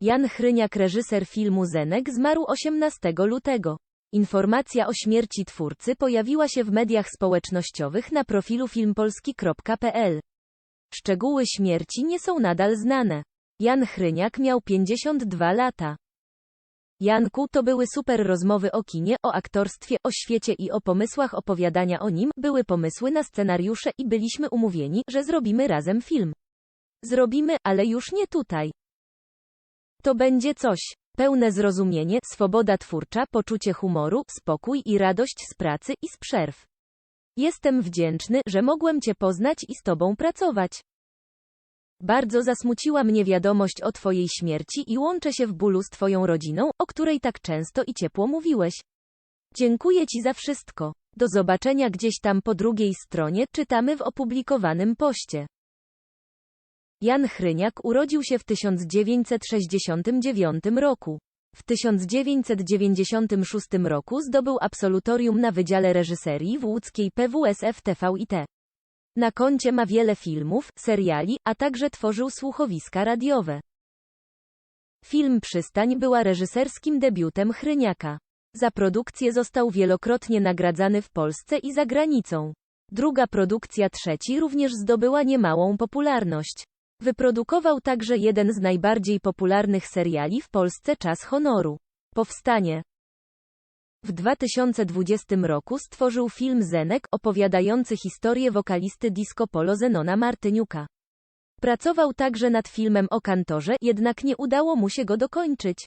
Jan Chryniak, reżyser filmu Zenek, zmarł 18 lutego. Informacja o śmierci twórcy pojawiła się w mediach społecznościowych na profilu filmpolski.pl. Szczegóły śmierci nie są nadal znane. Jan Chryniak miał 52 lata. Janku, to były super rozmowy o kinie, o aktorstwie, o świecie i o pomysłach opowiadania o nim, były pomysły na scenariusze i byliśmy umówieni, że zrobimy razem film. Zrobimy, ale już nie tutaj. To będzie coś. Pełne zrozumienie, swoboda twórcza, poczucie humoru, spokój i radość z pracy i z przerw. Jestem wdzięczny, że mogłem Cię poznać i z Tobą pracować. Bardzo zasmuciła mnie wiadomość o Twojej śmierci i łączę się w bólu z Twoją rodziną, o której tak często i ciepło mówiłeś. Dziękuję Ci za wszystko. Do zobaczenia gdzieś tam po drugiej stronie, czytamy w opublikowanym poście. Jan Chryniak urodził się w 1969 roku. W 1996 roku zdobył absolutorium na Wydziale Reżyserii w łódzkiej PWSF TVIT. Na koncie ma wiele filmów, seriali, a także tworzył słuchowiska radiowe. Film Przystań była reżyserskim debiutem Chryniaka. Za produkcję został wielokrotnie nagradzany w Polsce i za granicą. Druga produkcja trzeci również zdobyła niemałą popularność. Wyprodukował także jeden z najbardziej popularnych seriali w Polsce Czas Honoru. Powstanie. W 2020 roku stworzył film Zenek opowiadający historię wokalisty disco polo Zenona Martyniuka. Pracował także nad filmem o kantorze, jednak nie udało mu się go dokończyć.